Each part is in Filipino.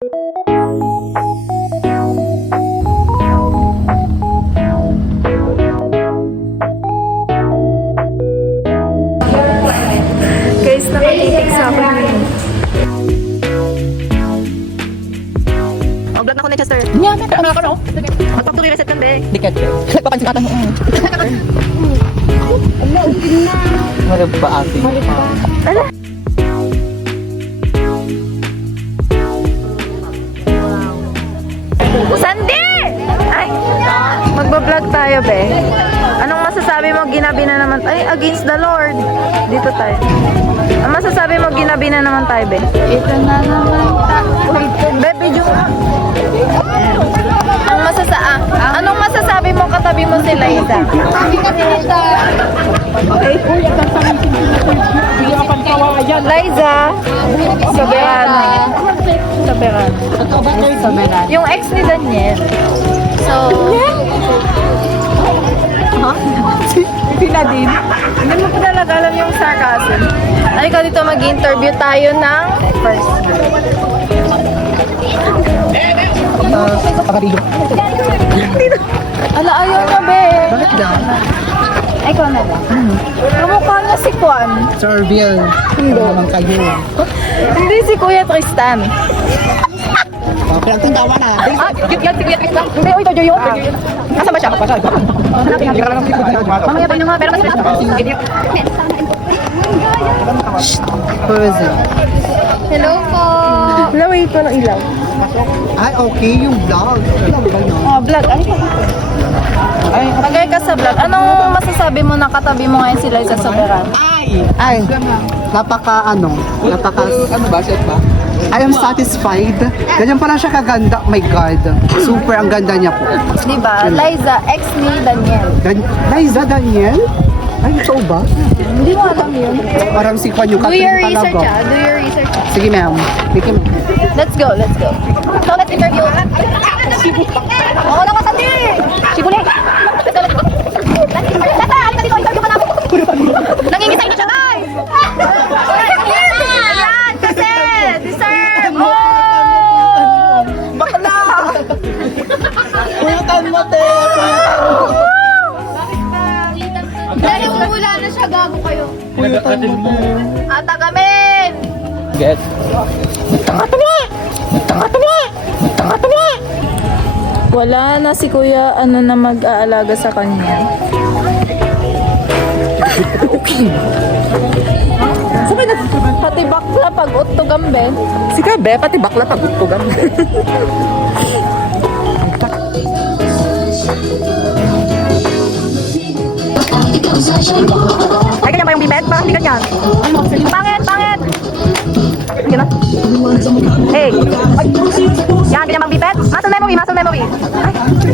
Guys, nakatitig sa akin yun. Vlog na ko ni Chester. Niya, ano ako no? Magpapatuloy reset kan, be. Dikat. Nagpapansin ka mo. Ala, ugin na. Wala ba ate? Ala. Sandy! Ay, magbablog tayo, be. Anong masasabi mo, ginabi na naman? Ay, against the Lord. Dito tayo. Ang masasabi mo, ginabi na naman tayo, be? Ito na naman Be, video mo. Anong masasabi mo katabi mo si Liza? Okay. Liza, Soberan. Soberan. Soberan. Yung ex ni Daniel. So, Pinadin. hindi mo pa talaga alam yung sarcasm. Halika dito, mag-interview tayo ng first girl. Pagkatilo. Ala, ayaw na, be. Bakit daw? Ay, ikaw na ba? Kamukha na si Kwan. Sir Bill. Hindi. Naman kayo. Hindi si Kuya Tristan. Pinagtindawa na. Ah, cute yan si Kuya Tristan. Hindi, oy, ito yun. Nasaan ba siya? Hindi ka lang Mamaya pa yung mga pera kasi. Who is it? Hello po. Laway ko ng ilaw. Ay, okay, yung vlog. Vlog ba yun? Oh, vlog. Ay, magay ka sa vlog. Anong masasabi mo na katabi mo ngayon sila sa Soberan? Ay, napaka. Ano ba? Set ba? I am satisfied. Ganyan pala siya kaganda. Oh my God. Super ang ganda niya po. Diba? Liza, ex ni Daniel. Liza Daniel? Ay, ito ba? Hindi mo alam yun. Parang si Kwan yung Do your Catherine research, talaga. ah. Do your research. Sige, ma'am. Let's go, let's go. So, let's interview. Oo naman, Sandy! Sibuli! Let's go, let's go. Tata, halika dito, interview ka namin. Nangingisay na siya, guys! Ayan, kasi! Deserve! Oh! Bakla! Pulutan mo, te! Dahil wala na siya, gago kayo. Ata kami! Get. Wala na si kuya, na mag-aalaga sa kanya. Sabi na, pati bakla pag uttugambe. Si Kabe, pati bakla pag-utugan. Ay, ganyan ba yung bibet? Parang hindi ganyan. Pangit, pangit! Gano'n? Hey! Yan, ganyan bang bibet? Muscle memory, muscle memory.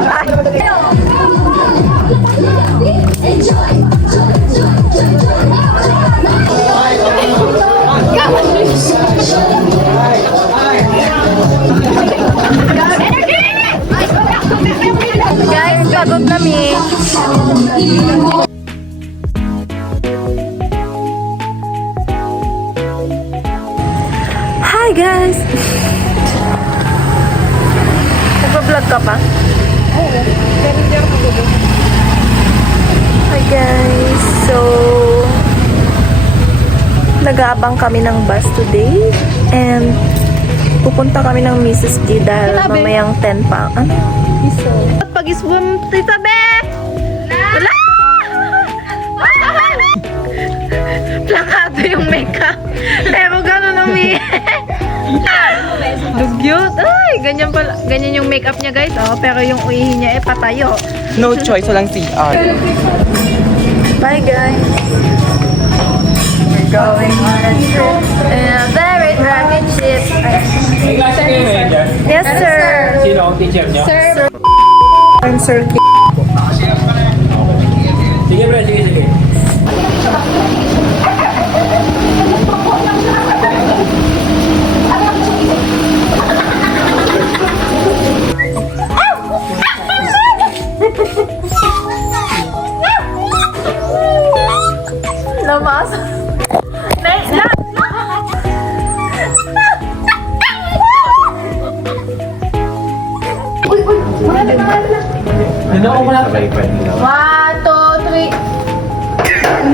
Ay! Ay! Guys, pagod na mi. Hi guys! Nagpa-vlog ka pa? Oo. Hi guys! So, nag-aabang kami ng bus today and pupunta kami ng Mrs. G dahil mamayang 10 pa. Ano? Piso. Pag-iswim, Tita Be! Wala! Plakado yung makeup. Pero gano'n umi. Dugyot. Ay, ganyan yung makeup niya guys. Oh, pero yung uihi niya patayo. No choice, walang CR. Bye guys. We're going on a trip in a very dragon ship. Yes, sir. Sino ang teacher niyo? Sir. I'm Sir K. Sige, bro. Sige. Lamas. Sabay pa nila. 1, 2, 3. 1,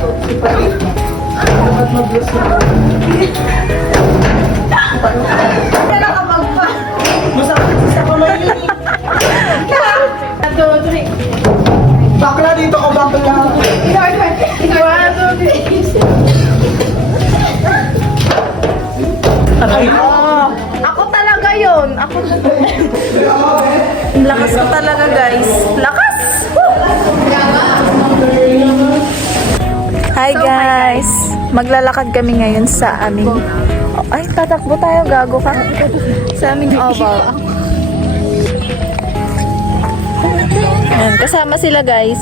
2, 3. Bakla dito ko, bakla. 1, 2, 3. Ako talaga yon. Ako lakas ko talaga, guys. Lakas! Hi, guys. Maglalakad kami ngayon sa aming... Ay, tatakbo tayo. Gago ka. Sa aming oval. Ayan, kasama sila, guys.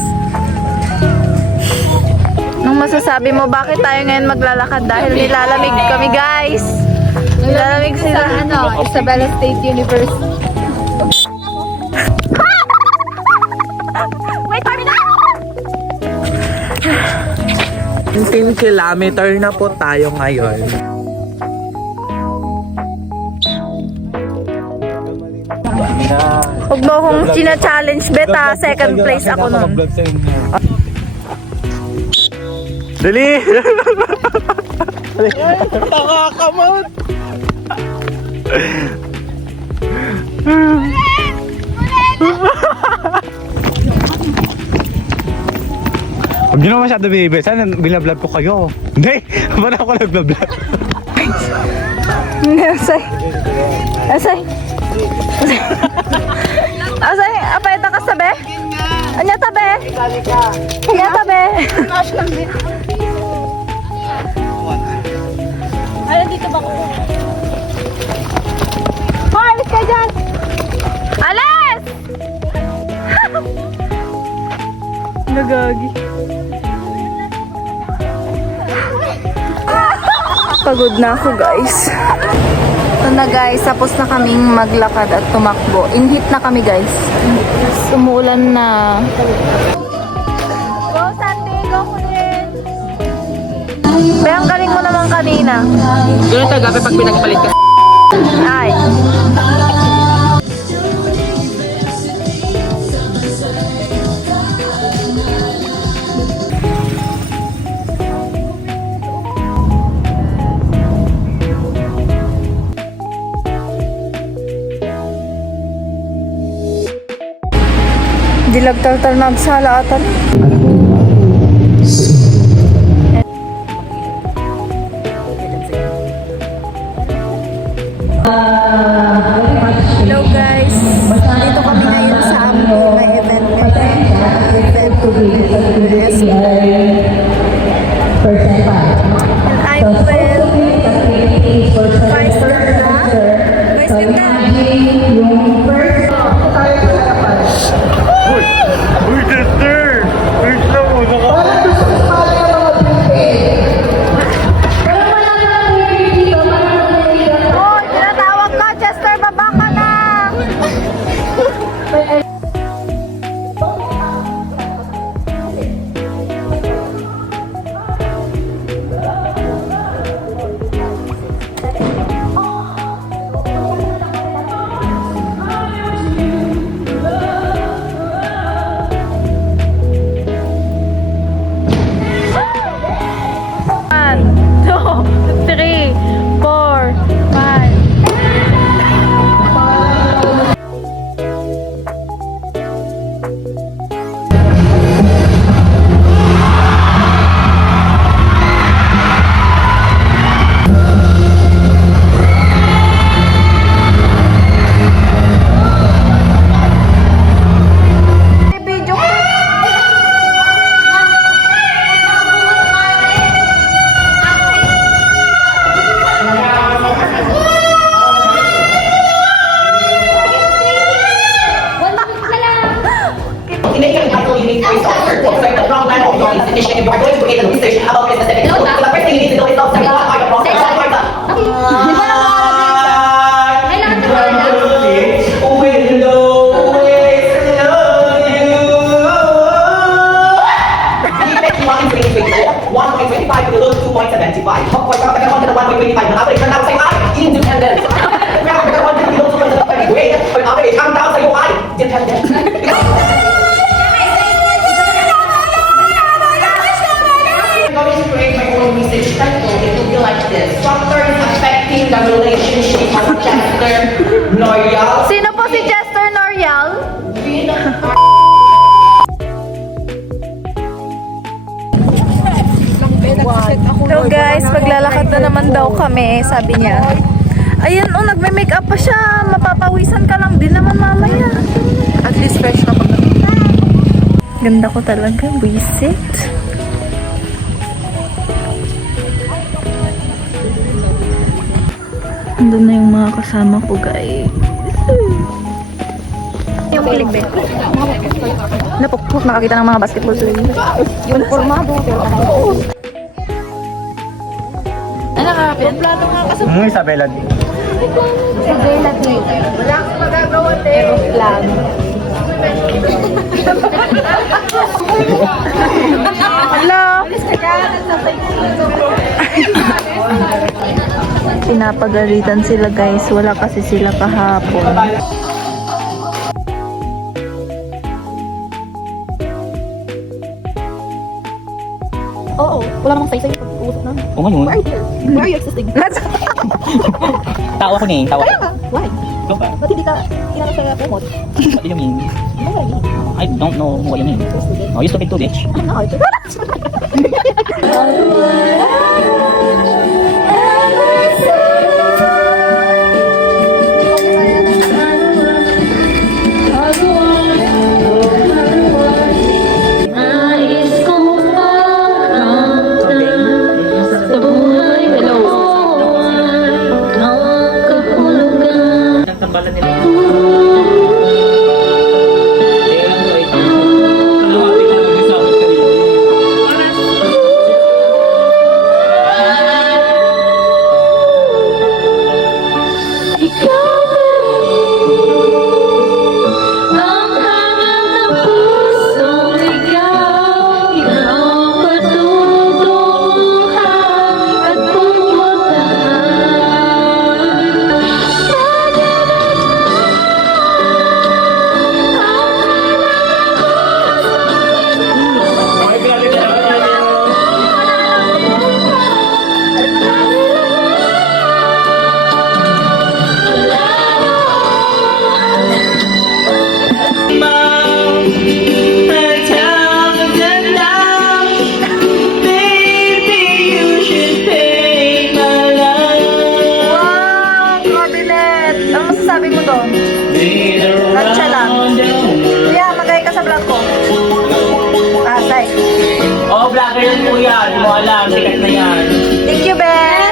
Nung masasabi mo, bakit tayo ngayon maglalakad? Dahil nilalamig kami, guys. Nilalamig sila. Isabela State University. Wait, party na! 10 kilometer na po tayo ngayon. Huwag mo akong china-challenge, beta. Second place ako nun. Dali! Nakakamot! Huwag nyo naman masyado binibisan. Binablog ko kayo. Hindi! Ba't ako nagbablog? Asay. Asay. Asay. Apay, ito ka sabi? Anya tabi? Anya tabi? Alam dito ba ko? Hoy, alis ka dyan! Alis! Nagagi. Pagod na ako, guys. Ito na, guys. Tapos na kaming maglakad at tumakbo. In-hit na kami, guys. Sumuulan na. Go, Sandy! Go, Kunin! Be, ang galing mo naman kanina. Ganun talaga pag pinagpalit ka. Ay. Dilagtal-tal na agsala atan. Hello, guys. Dito kami ngayon sa Ambo. May event and I'm with Vice Ganda. Vice Ganda. Uy, sister! Uy, siya mo! Oh, tinatawag ka, Chester, baba ka na! Sino po si Chester Norial? So guys, maglalakad na naman daw kami, sabi niya. Ayun, oh, nagme-makeup pa siya. Mapapawisan ka lang din naman mamaya. At least fresh na pag Ganda ko talaga, visit. Andun na yung mga kasama ko, guys. Yung kilig, napukpuk, nakakita ng mga basketball to yun. Yung formado. Ano ka, pinplano nga kasi. Isabela. Wala akong magagawa, aeroplano. Hello! Pinapagalitan sila guys, wala kasi sila kahapon. Oo, wala namang say-say pag-uusap na. O ngayon, Why are you existing? tao ako na eh. Tao ako. Kaya nga, why? Ikaw ba? Ba't hindi ka kilala sa promote? What do you mean? I don't know what you mean. Oh, you stupid too, bitch. Ano? Tambalan nila. Kaya lang ko ito. Kalawati ka naman sa amin kanina. Wow! Cabinet! Ano masasabi mo doon? Lansya lang. Kuya, magay ka sa vlog ko. Ah, say. Oh, vlogger yan po yan. Hindi mo alam. Sikat na yan. Thank you, Ben!